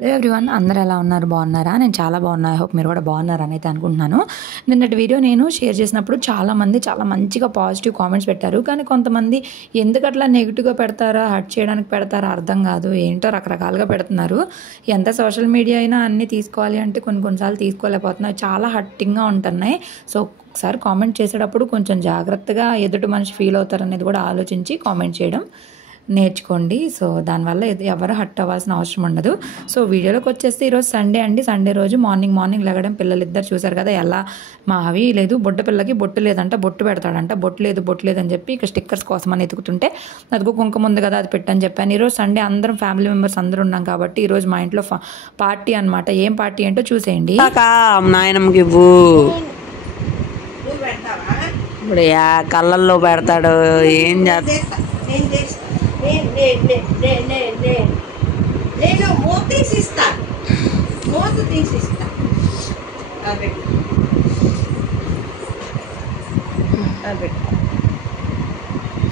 Hello everyone, అందరూ ఎలా ఉన్నారు? బాగున్నారా? నేను చాలా బాగున్నా. ఐ హోప్ మీరు కూడా బాగున్నారని అయితే అనుకుంటున్నాను. నిన్నటి వీడియో నేను షేర్ చేసినప్పుడు చాలామంది చాలా మంచిగా పాజిటివ్ కామెంట్స్ పెట్టారు. కానీ కొంతమంది ఎందుకు అట్లా నెగిటివ్గా పెడతారా, హర్ట్ చేయడానికి పెడతారా అర్థం కాదు. ఏంటో రకరకాలుగా పెడుతున్నారు. ఎంత సోషల్ మీడియా అయినా అన్నీ తీసుకోవాలి అంటే కొన్నిసార్లు తీసుకోలేకపోతున్నాయి. చాలా హర్టింగ్గా ఉంటున్నాయి. సో ఒకసారి కామెంట్ చేసేటప్పుడు కొంచెం జాగ్రత్తగా ఎదుటి మనిషి ఫీల్ అవుతారనేది కూడా ఆలోచించి కామెంట్ చేయడం నేర్చుకోండి. సో దానివల్ల ఎవరు హర్ట్ అవ్వాల్సిన అవసరం ఉండదు. సో వీడియోలోకి వచ్చేస్తే ఈరోజు సండే అండి. సండే రోజు మార్నింగ్ లెగడం, పిల్లలిద్దరు చూసారు కదా ఎలా మావి లేదు బొట్టు పిల్లకి బొట్టు లేదంట, బొట్టు పెడతాడంట. బొట్టు లేదు అని చెప్పి ఇక స్టిక్కర్స్ కోసం అని ఎతుకుతుంటే అదిగో కుంకుమ ఉంది కదా అది పెట్టని చెప్పాను. ఈరోజు సండే అందరం ఫ్యామిలీ మెంబర్స్ అందరూ ఉన్నాం కాబట్టి ఈరోజు మా ఇంట్లో పార్టీ అనమాట. ఏం పార్టీ ఏంటో చూసేయండి. నాయనమ్మకి ఇవ్వు, ఇప్పుడు కళ్ళల్లో పెడతాడు. ఏం చేస్తా నేను మూత తీసిస్తా.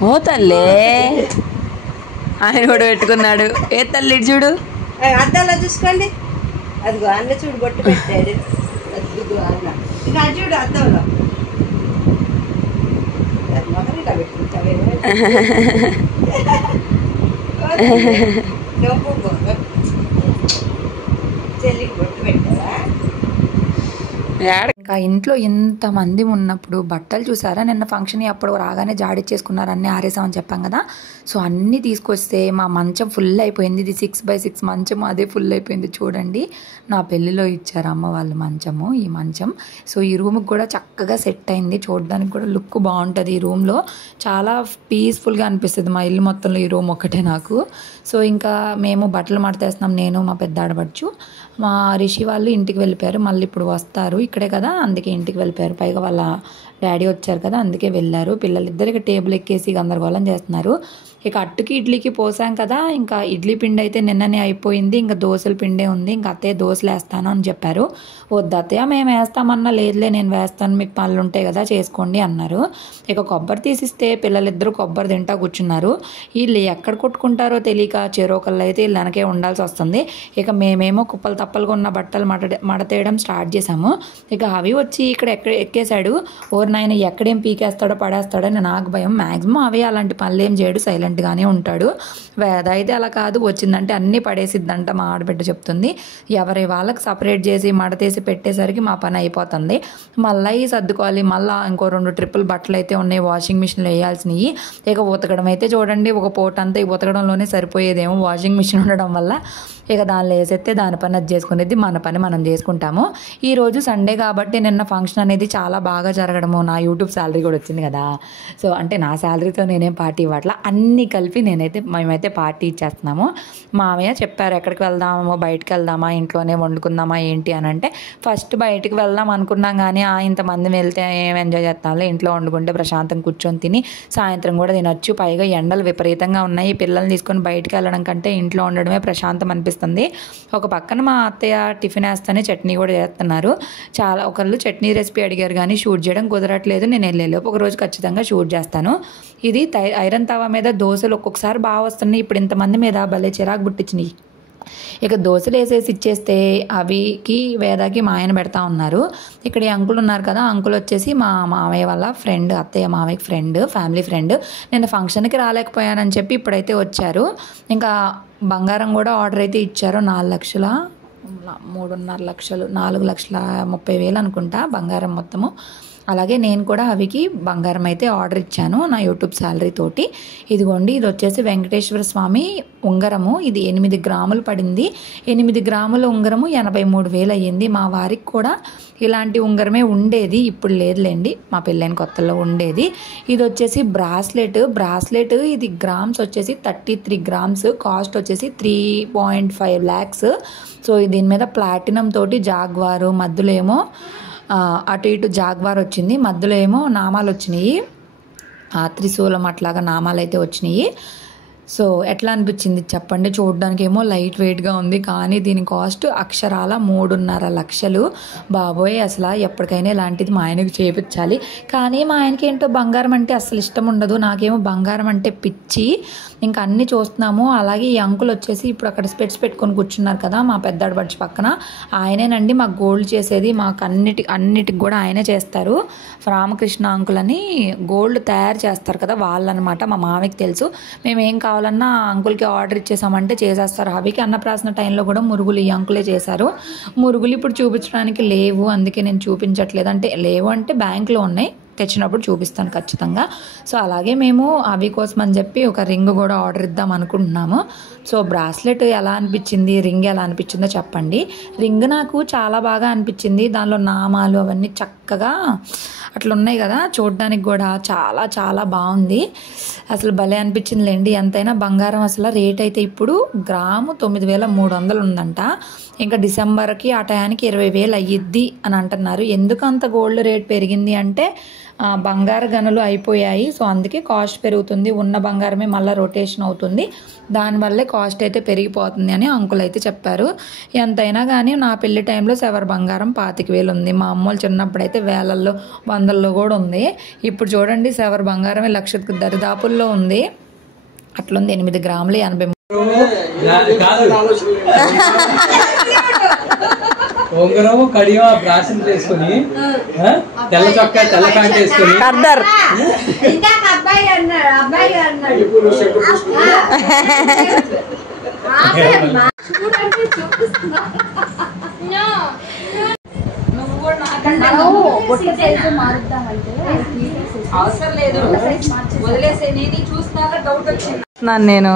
ఓ తల్లి, ఆయన కూడా పెట్టుకున్నాడు. ఏ తల్లి చూడు, అద్దాలో చూసుకోండి. అదిగో అన్న చూడు బొట్టు పెట్టాడు. అదిగో అన్న ఇక చూడు అద్దంలో మొదలుగా పెట్టుకుంటావే. చెల్లికి బొట్టు పెట్టావా? ఇంకా ఇంట్లో ఇంతమంది ఉన్నప్పుడు బట్టలు చూసారా? నిన్న ఫంక్షన్ అప్పుడు రాగానే జాడిచ్చేసుకున్నారు, అన్నీ ఆరేసామని చెప్పాం కదా. సో అన్నీ తీసుకొస్తే మా మంచం ఫుల్ అయిపోయింది. ఇది 6x6 మంచం, అదే ఫుల్ అయిపోయింది. చూడండి, నా పెళ్ళిలో ఇచ్చారు అమ్మ వాళ్ళు మంచము, ఈ మంచం. సో ఈ రూమ్కి కూడా చక్కగా సెట్ అయింది. చూడడానికి కూడా లుక్ బాగుంటుంది. ఈ రూమ్లో చాలా పీస్ఫుల్గా అనిపిస్తుంది. మా ఇల్లు మొత్తంలో ఈ రూమ్ ఒక్కటే నాకు. సో ఇంకా మేము బట్టలు మడతేస్తున్నాం, నేను మా పెద్ద ఆడబడుచు. మా రిషి వాళ్ళు ఇంటికి వెళ్ళిపోయారు, మళ్ళీ ఇప్పుడు వస్తారు. ఇక్కడే కదా, అందుకే ఇంటికి వెళ్ళిపోయారు. పైగా వాళ్ళ డాడీ వచ్చారు కదా, అందుకే వెళ్ళారు. పిల్లలిద్దరికి టేబుల్ ఎక్కేసి గందరగోళం చేస్తున్నారు. ఇక అట్టుకి ఇడ్లీకి పోసాం కదా, ఇంకా ఇడ్లీ పిండి అయితే నిన్ననే అయిపోయింది. ఇంకా దోశల పిండే ఉంది. ఇంకా అత్తయ్య దోశలు వేస్తాను అని చెప్పారు. వద్దు అత్తయ్య, మేము వేస్తామన్నా లేదులే నేను వేస్తాను, మీకు పనులు ఉంటాయి కదా చేసుకోండి అన్నారు. ఇక కొబ్బరి తీసిస్తే పిల్లలిద్దరూ కొబ్బరి తింటా కూర్చున్నారు. వీళ్ళు ఎక్కడ కొట్టుకుంటారో తెలియక చెరోకళ్ళు అయితే వీళ్ళు వెనకే ఉండాల్సి వస్తుంది. ఇక మేమేమో కుప్పలు తప్పలుగా ఉన్న బట్టలు మడతేయడం స్టార్ట్ చేసాము. ఇక అవి వచ్చి ఇక్కడ ఎక్కేశాడు. ఓరు నాయన ఎక్కడేం పీకేస్తాడో పడేస్తాడని నాకు భయం. మ్యాక్సిమం అవి అలాంటి పనులు ఏం చేయడు, సైలెంట్గానే ఉంటాడు. వేద అయితే అలా కాదు, వచ్చిందంటే అన్నీ పడేసిద్దంట మా ఆడబిడ్డ చెప్తుంది. ఎవరి వాళ్ళకి సపరేట్ చేసి మడతేసి పెట్టేసరికి మా పని అయిపోతుంది. మళ్ళీ సర్దుకోవాలి. మళ్ళీ ఇంకో 2 ట్రిప్పులు బట్టలు అయితే ఉన్నాయి వాషింగ్ మిషన్లో వేయాల్సినవి. ఇక ఉతకడం అయితే చూడండి, ఒక పూట అంతా ఈ ఉతకడంలోనే సరిపోయేదేమో వాషింగ్ మిషన్ ఉండడం వల్ల. ఇక దానిలో వేసేస్తే దాని పని అది చేసుకునేది, మన పని మనం చేసుకుంటాము. ఈరోజు సండే కాబట్టి నిన్న ఫంక్షన్ అనేది చాలా బాగా జరగడము. నా యూట్యూబ్ శాలరీ కూడా వచ్చింది కదా. సో అంటే నా శాలరీతో నేనేం పార్టీ ఇవ్వట్లా, అన్నీ కలిపి మేమైతే పార్టీ ఇచ్చేస్తున్నాము. మామయ్య చెప్పారు ఎక్కడికి వెళ్దామో, బయటకు వెళ్దామా, ఇంట్లోనే వండుకుందామా ఏంటి అని అంటే, ఫస్ట్ బయటికి వెళ్దాం అనుకున్నాం కానీ ఇంతమంది వెళ్తే ఏం ఎంజాయ్ చేస్తాంలే, ఇంట్లో వండుకుంటే ప్రశాంతంగా కూర్చొని తిని సాయంత్రం కూడా తినొచ్చు. పైగా ఎండలు విపరీతంగా ఉన్నాయి. పిల్లల్ని తీసుకొని బయటకు వెళ్ళడం కంటే ఇంట్లో ఉండడమే ప్రశాంతం అనిపిస్తుంది. ఒక పక్కన మా అత్తయ్య టిఫిన్ వేస్తేనే చట్నీ కూడా చేస్తున్నారు. ఒకళ్ళు చట్నీ రెసిపీ అడిగారు కానీ షూట్ చేయడం కుదరట్లేదు. నేను వెళ్ళేలోపు ఒక రోజు ఖచ్చితంగా షూట్ చేస్తాను. ఇది ఐరన్ తవా మీద దోశలు ఒక్కొక్కసారి బాగా వస్తున్నాయి. ఇప్పుడు ఇంతమంది మీద భలే చిరాకు పుట్టించినాయి. ఇక దోశలు వేసేసి ఇచ్చేస్తే అవికి వేదాకి మా ఆయన పెడతా ఉన్నారు. ఇక్కడ ఈ అంకుల్ ఉన్నారు కదా, అంకుల్ వచ్చేసి మా మామయ్య వాళ్ళ ఫ్రెండ్, అత్తయ్య మామయ్యకి ఫ్రెండ్, ఫ్యామిలీ ఫ్రెండ్. నేను ఫంక్షన్కి రాలేకపోయానని చెప్పి ఇప్పుడైతే వచ్చారు. ఇంకా బంగారం కూడా ఆర్డర్ అయితే ఇచ్చారు. 4,30,000 అనుకుంటా బంగారం మొత్తము. అలాగే నేను కూడా అవికి బంగారం అయితే ఆర్డర్ ఇచ్చాను నా యూట్యూబ్ శాలరీ తోటి. ఇదిగోండి, ఇది వచ్చేసి వెంకటేశ్వర స్వామి ఉంగరము. ఇది 8 గ్రాములు పడింది. 8 గ్రాముల ఉంగరము 83,000 అయ్యింది. మా వారికి కూడా ఇలాంటి ఉంగరమే ఉండేది, ఇప్పుడు లేదులేండి, మా పెళ్ళైన కొత్తలో ఉండేది. ఇది వచ్చేసి బ్రాస్లెట్. ఇది గ్రామ్స్ వచ్చేసి 33 గ్రామ్స్, కాస్ట్ వచ్చేసి 3.5 lakhs. సో దీని మీద ప్లాటినం తోటి జాగ్వారు, మధ్యలో ఏమో అటు ఇటు జాగ్వార్ వచ్చింది, మధ్యలో ఏమో నామాలు వచ్చినాయి, త్రిశూలం అట్లాగా నామాలు అయితే వచ్చినాయి. సో ఎట్లా అనిపించింది చెప్పండి. చూడడానికి ఏమో లైట్ వెయిట్గా ఉంది, కానీ దీని కాస్ట్ అక్షరాల 3.5 లక్షలు. బాబోయ్, అసలు ఎప్పటికైనా ఇలాంటిది మా ఆయనకి చేయించాలి. కానీ మా ఆయనకి ఏంటో బంగారం అంటే అసలు ఇష్టం ఉండదు, నాకేమో బంగారం అంటే పిచ్చి. ఇంకా అన్నీ చూస్తున్నాము. అలాగే ఈ అంకుల్ వచ్చేసి ఇప్పుడు అక్కడ స్పెట్స్ పెట్టుకొని కూర్చున్నారు కదా మా పెద్ద ఆడపడుచు పక్కన, ఆయనేనండి మాకు గోల్డ్ చేసేది. మాకు అన్నిటికి కూడా ఆయనే చేస్తారు. రామకృష్ణ అంకుల్ అని గోల్డ్ తయారు చేస్తారు కదా వాళ్ళనమాట. మా మామయ్యకి తెలుసు. మేము ఏం కావాలన్నా అంకుల్కి ఆర్డర్ ఇచ్చేసామంటే చేసేస్తారు. హవికి అన్నప్రాసన టైంలో కూడా మురుగులు ఈ అంకులే చేశారు. మురుగులు ఇప్పుడు చూపించడానికి లేవు, అందుకే నేను చూపించట్లేదు. అంటే లేవు అంటే బ్యాంక్లో ఉన్నాయి, తెచ్చినప్పుడు చూపిస్తాను ఖచ్చితంగా. సో అలాగే మేము అవి కోసం అని చెప్పి ఒక రింగ్ కూడా ఆర్డర్ ఇద్దాం అనుకుంటున్నాము. సో బ్రాస్లెట్ ఎలా అనిపించింది, రింగ్ ఎలా అనిపించిందో చెప్పండి. రింగ్ నాకు చాలా బాగా అనిపించింది. దానిలో నామాలు అవన్నీ చక్కగా అట్లా ఉన్నాయి కదా, చూడడానికి కూడా చాలా చాలా బాగుంది. అసలు భలే అనిపించిందిలేండి. ఎంతైనా బంగారం అసలు రేట్ అయితే ఇప్పుడు గ్రాము 9,300 ఉందంట. ఇంకా డిసెంబర్కి ఆ టయానికి 20,000 అయ్యిద్ది అని అంటున్నారు. ఎందుకు అంత గోల్డ్ రేట్ పెరిగింది అంటే బంగారు గనులు అయిపోయాయి. సో అందుకే కాస్ట్ పెరుగుతుంది. ఉన్న బంగారమే మళ్ళీ రొటేషన్ అవుతుంది, దానివల్లే కాస్ట్ అయితే పెరిగిపోతుంది అని అంకుల్ అయితే చెప్పారు. ఎంతైనా కానీ నా పెళ్లి టైంలో సవర్ బంగారం 25,000 ఉంది. మా అమ్మోళ్ళు చిన్నప్పుడు అయితే వేలల్లో వందల్లో కూడా ఉంది. ఇప్పుడు చూడండి సవర్ బంగారమే లక్షకు దరిదాపుల్లో ఉంది. అట్లుంది 8 గ్రాములు 80. ఉంగరం కడియం బ్రాసిన్ వేసుకొని తెల్ల చొక్కా తెల్ల ప్యాంట్ వేసుకొని అవసరం లేదు, వదిలేసే. నేను చూసినాక డౌట్ వచ్చింది నేను.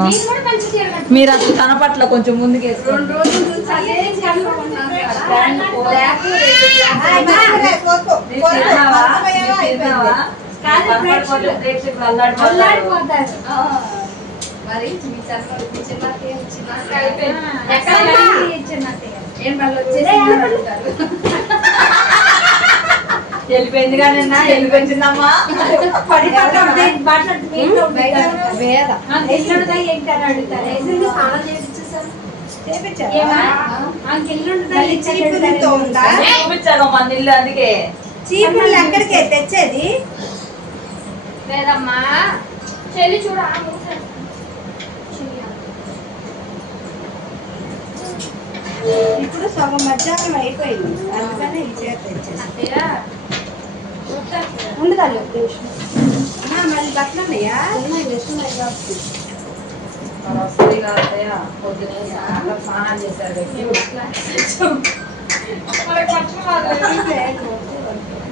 మీరు అసలు తన పట్ల కొంచెం ముందుకు వెళ్ళిపోయింది కానీ వెళ్ళిపోయిందమ్మా. చూపించాను మన ఇల్లు, అందుకే చీపుళ్ళు ఎక్కడికే తెచ్చేది లేదమ్మా. చెల్లి చూడ ఇప్పుడు సగం మధ్యాహ్నం అయిపోయింది, అందుకనే ఈ చీర తెచ్చేది. ఉండదాలి మళ్ళీ బట్టలు ఉన్నాయా? స్నానాలు చేశారు.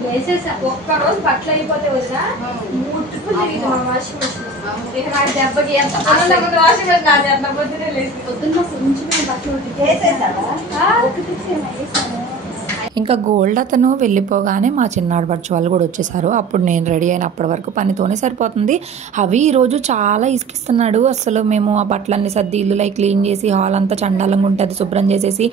వేసేసా ఒక్క రోజు బట్టలు అయిపోతే వదిలా ముట్టుకు తిరిగింది మా వాషింగ్ మెషిన్. నాకు దెబ్బకి ఎంత వాషింగ్ మెషిన్ అది ఎంత పొద్దునే లేదు. పొద్దున్న కొంచెం బట్టలు వేసేసావా? ఒకటి వేసాను. ఇంకా గోల్డ్ అతను వెళ్ళిపోగానే మా చిన్నాడబడుచు వాళ్ళు కూడా వచ్చేసారు. అప్పుడు నేను రెడీ అయిన అప్పటి వరకు పనితోనే సరిపోతుంది. అవి ఈరోజు చాలా ఇసుకిస్తున్నాడు. అసలు మేము ఆ బట్టలన్నీ సర్ది ఇల్లు క్లీన్ చేసి హాల్ అంతా చండాలంగా ఉంటుంది శుభ్రం చేసేసి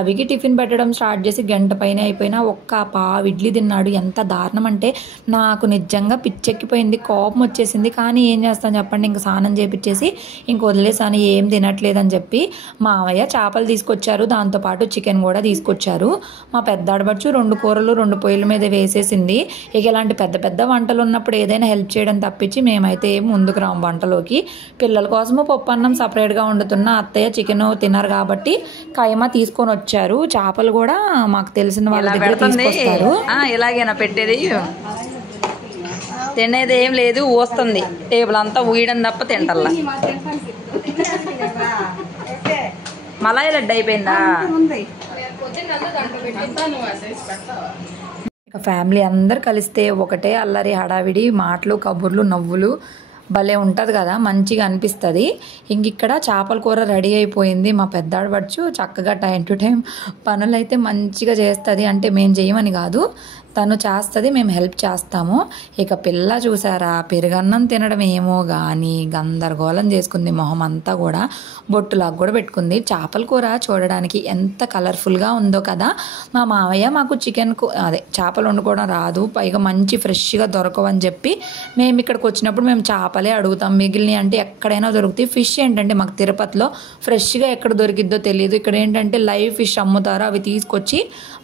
అవికి టిఫిన్ పెట్టడం స్టార్ట్ చేసి గంట పైన అయిపోయినా ఒక్క పావు ఇడ్లీ తిన్నాడు. ఎంత దారుణం అంటే నాకు నిజంగా పిచ్చెక్కిపోయింది, కోపం వచ్చేసింది. కానీ ఏం చేస్తాను చెప్పండి, ఇంక స్నానం చేపించేసి ఇంక వదిలేసాను, ఏం తినట్లేదని చెప్పి. మావయ్య చేపలు తీసుకొచ్చారు, దాంతోపాటు చికెన్ కూడా తీసుకొచ్చారు. మా పెద్ద ఆడబడుచు 2 కూరలు 2 పొయ్యిల మీద వేసేసింది. ఇక ఇలాంటి పెద్ద పెద్ద వంటలు ఉన్నప్పుడు ఏదైనా హెల్ప్ చేయడం తప్పించి మేమైతే ముందుకు రాము వంటలోకి. పిల్లల కోసము పప్పు అన్నం సపరేట్గా వండుతున్న. అత్తయ్య చికెన్ తినరు కాబట్టి కైమా తీసుకొని వచ్చారు. చేపలు కూడా మాకు తెలిసిన వాళ్ళ దగ్గర తీసుకొస్తారు. ఇలాగేనా పెట్టేది, తినేది ఏం లేదు, ఊస్తుంది. టేబుల్ అంతా ఊయడం తప్ప తింటల్లా. మలాయి లడ్డు అయిపోయిందా? ఫ్యామిలీ అందరు కలిస్తే ఒకటే అల్లరి హడావిడి, మాటలు కబుర్లు నవ్వులు భలే ఉంటుంది కదా, మంచిగా అనిపిస్తుంది. ఇంక ఇక్కడ చేపల కూర రెడీ అయిపోయింది. మా పెద్ద ఆడబడుచు చక్కగా టైం టు టైం పనులు అయితే మంచిగా చేస్తుంది. అంటే మేము చేయమని కాదు, తను చేస్తుంది, మేము హెల్ప్ చేస్తాము. ఇక పిల్ల చూసారా, పెరుగన్నం తినడం ఏమో కానీ గందరగోళం చేసుకుంది. మొహం అంతా కూడా బొట్టులాగా కూడా పెట్టుకుంది. చేపల కూర చూడడానికి ఎంత కలర్ఫుల్గా ఉందో కదా. మా మావయ్య మాకు చేపలు వండుకోవడం రాదు, పైగా మంచి ఫ్రెష్గా దొరకవని చెప్పి మేము ఇక్కడికి వచ్చినప్పుడు మేము చేపలే అడుగుతాం. మిగిలినవి అంటే ఎక్కడైనా దొరుకుతాయి. ఫిష్ ఏంటంటే మాకు తిరుపతిలో ఫ్రెష్గా ఎక్కడ దొరికిద్దో తెలియదు. ఇక్కడ ఏంటంటే లైవ్ ఫిష్ అమ్ముతారు, అవి తీసుకొచ్చి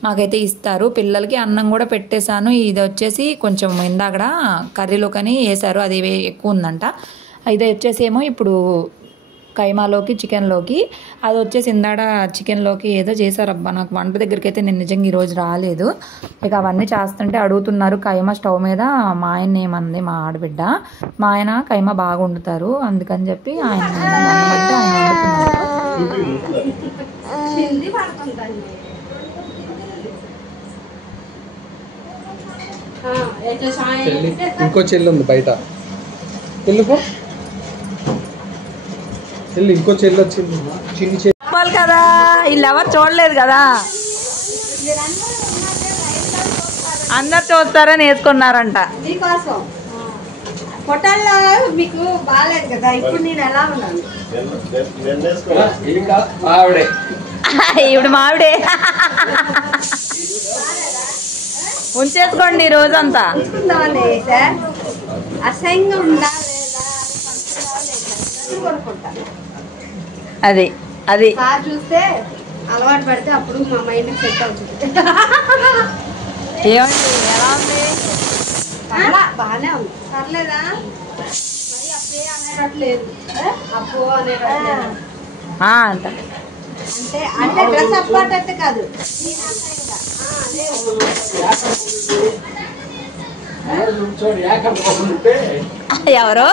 మాకైతే ఇస్తారు. పిల్లలకి అన్నం కూడా పెట్టేశాను. ఇది వచ్చేసి కొంచెం ఇందాక కర్రీలో కానీ వేసారు, అది ఎక్కువ ఉందంట. ఇది వచ్చేసి ఏమో ఇప్పుడు కైమాలోకి చికెన్లోకి, అది వచ్చేసి ఇందాడ చికెన్లోకి ఏదో చేశారబ్బా. నాకు వంట దగ్గరికి అయితే నేను నిజంగా ఈరోజు రాలేదు. ఇక అవన్నీ చేస్తుంటే అడుగుతున్నారు. కైమా స్టవ్ మీద మా ఆయన ఏమంది మా ఆడబిడ్డ, మా ఆయన కైమా బాగా వండుతారు అందుకని చెప్పి ఆయన ఇంకో చెల్లి ఉంది బయట, వెళ్ళిపో చెల్లి, ఇంకో చెల్లి వచ్చింది, చిన్ని చెల్లి. చెప్పాలి కదా, వీళ్ళు ఎవరు చూడలేదు కదా, అందరు చూస్తారని వేసుకున్నారంట. మీకోసం హోటల్లో మీకు బాగాలేదు కదా, ఇప్పుడు నేను ఎలా ఉన్నాను. ఆవిడే ఇప్పుడు మావిడే ఉంచేసుకోండి రోజంతా. ఉంచుకుందామని సార్, అసహ్యంగా ఉందా లేదా కొనుక్కుంటా. అది అది సార్ చూస్తే అలవాటు పడితే అప్పుడు మా మైండ్కి సెట్ అవుతుంది. ఏమండి ఎలా ఉంది? బాగానే ఉంది, సర్లేదా మరి అప్పుడే అనేటట్లేదు, అప్పు అనేటట్లేదు. అంట అంటే అంటే డ్రెస్ అప్పాటట్టు కాదు, ఎవరు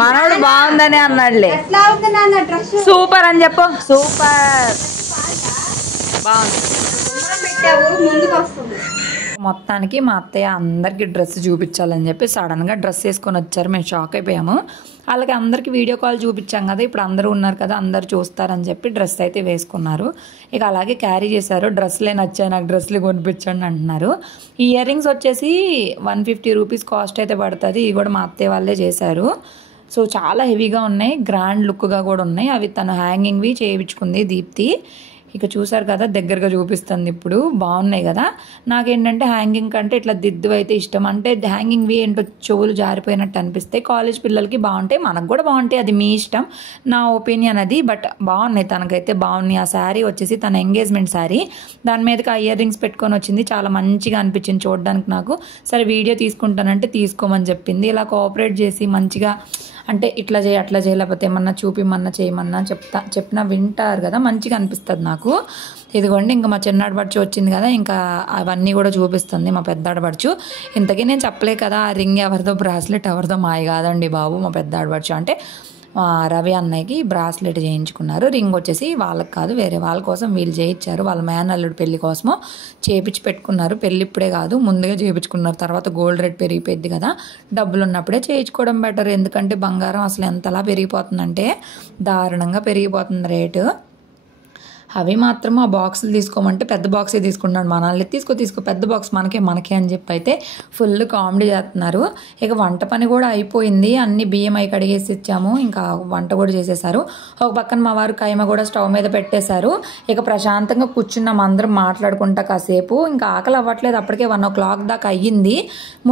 మనోడు బాగుందని అన్నాడులే. ఎట్లా అవుతున్నా డ్రెస్ సూపర్ అని చెప్పు. సూపర్ బాగుంది. పెట్టావు ముందుకు వస్తుంది. మొత్తానికి మా అత్తయ్య అందరికీ డ్రెస్ చూపించాలని చెప్పి సడన్గా డ్రెస్ వేసుకొని వచ్చారు. మేము షాక్ అయిపోయాము. అలాగే అందరికీ వీడియో కాల్ చూపించాం కదా, ఇప్పుడు అందరూ ఉన్నారు కదా, అందరు చూస్తారని చెప్పి డ్రెస్ అయితే వేసుకున్నారు. ఇక అలాగే క్యారీ చేశారు. డ్రెస్లే నచ్చాయి నాకు, డ్రెస్లు కొనిపించండి అంటున్నారు. ఈ ఇయర్ రింగ్స్ వచ్చేసి 150 రూపీస్ కాస్ట్ అయితే పడుతుంది. ఇవి కూడా మా అత్తయ్య వాళ్ళే చేశారు. సో చాలా హెవీగా ఉన్నాయి, గ్రాండ్ లుక్గా కూడా ఉన్నాయి. అవి తను హ్యాంగింగ్వి చేయించుకుంది దీప్తి. ఇక చూసారు కదా, దగ్గరగా చూపిస్తుంది. ఇప్పుడు బాగున్నాయి కదా. నాకేంటంటే హ్యాంగింగ్ కంటే ఇట్లా దిద్దు అయితే ఇష్టం. అంటే హ్యాంగింగ్వి ఏంటో చెవులు జారిపోయినట్టు అనిపిస్తాయి. కాలేజ్ పిల్లలకి బాగుంటాయి, మనకు కూడా బాగుంటాయి, అది మీ ఇష్టం, నా ఒపీనియన్ అది. బట్ బాగున్నాయి, తనకైతే బాగున్నాయి. ఆ శారీ వచ్చేసి తన ఎంగేజ్మెంట్ శారీ, దాని మీదకి ఆ ఇయర్ రింగ్స్ పెట్టుకొని వచ్చింది. చాలా మంచిగా అనిపించింది చూడడానికి నాకు. సరే వీడియో తీసుకుంటానంటే తీసుకోమని చెప్పింది. ఇలా కోఆపరేట్ చేసి మంచిగా, అంటే ఇట్లా చేయి అట్లా చేయి, లేకపోతే ఏమన్నా చూపిమన్నా చేయమన్నా చెప్పినా వింటారు కదా, మంచిగా అనిపిస్తుంది నాకు. ఇదిగోండి ఇంకా మా చిన్న ఆడబడుచు వచ్చింది కదా, ఇంకా అవన్నీ కూడా చూపిస్తుంది మా పెద్ద ఆడబడుచు. ఇంతకీ నేను చెప్పలే కదా, ఆ రింగ్ ఎవరిదో బ్రాస్లెట్ ఎవరిదో మాయ కాదండి బాబు, మా పెద్ద ఆడబడుచు అంటే రవి అన్నయ్యకి బ్రాస్లెట్ చేయించుకున్నారు. రింగ్ వచ్చేసి వాళ్ళకి కాదు, వేరే వాళ్ళ కోసం వీళ్ళు చేయించారు. వాళ్ళ మేనల్లుడు పెళ్లి కోసమో చేయించి పెట్టుకున్నారు. పెళ్ళి ఇప్పుడే కాదు, ముందుగా చేయించుకున్నారు. తర్వాత గోల్డ్ రేట్ పెరిగిపోయింది కదా, డబ్బులు ఉన్నప్పుడే చేయించుకోవడం బెటర్. ఎందుకంటే బంగారం అసలు ఎంతలా పెరిగిపోతుందంటే దారుణంగా పెరిగిపోతుంది రేటు. అవి మాత్రం ఆ బాక్సులు తీసుకోమంటే పెద్ద బాక్సే తీసుకున్నాడు. మనల్ని తీసుకో పెద్ద బాక్స్ మనకే అని చెప్పి అయితే ఫుల్ కామెడీ చేస్తున్నారు. ఇక వంట పని కూడా అయిపోయింది, అన్ని బియ్యం అయి కడిగేసి ఇచ్చాము, ఇంకా వంట కూడా చేసేసారు. ఒక పక్కన మా వారు కైమ కూడా స్టవ్ మీద పెట్టేశారు. ఇక ప్రశాంతంగా కూర్చున్నాం అందరం మాట్లాడుకుంటా కాసేపు. ఇంకా ఆకలి అవ్వట్లేదు, అప్పటికే 1 o'clock దాకా అయ్యింది.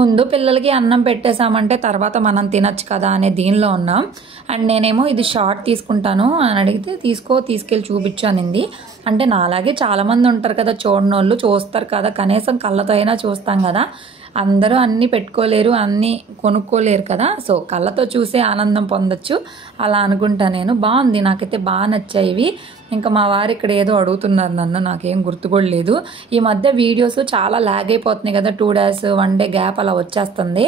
ముందు పిల్లలకి అన్నం పెట్టేశామంటే తర్వాత మనం తినచ్చు కదా అనే దీనిలో ఉన్నాం. అండ్ నేనేమో ఇది షార్ట్ తీసుకుంటాను అని అడిగితే తీసుకెళ్ళి చూపించానింది. అంటే నాలాగే చాలామంది ఉంటారు కదా చూడనోళ్ళు, చూస్తారు కదా, కనీసం కళ్ళతో అయినా చూస్తాం కదా. అందరూ అన్నీ పెట్టుకోలేరు, అన్నీ కొనుక్కోలేరు కదా. సో కళ్ళతో చూసే ఆనందం పొందొచ్చు అలా అనుకుంటా నేను. బాగుంది, నాకైతే బాగా నచ్చాయి ఇవి. ఇంకా మా వారు ఇక్కడ ఏదో అడుగుతున్నారు నన్ను, నాకేం గుర్తు కూడా లేదు. ఈ మధ్య వీడియోస్ చాలా ల్యాగ్ అయిపోతున్నాయి కదా, 2 days 1 day గ్యాప్ అలా వచ్చేస్తుంది.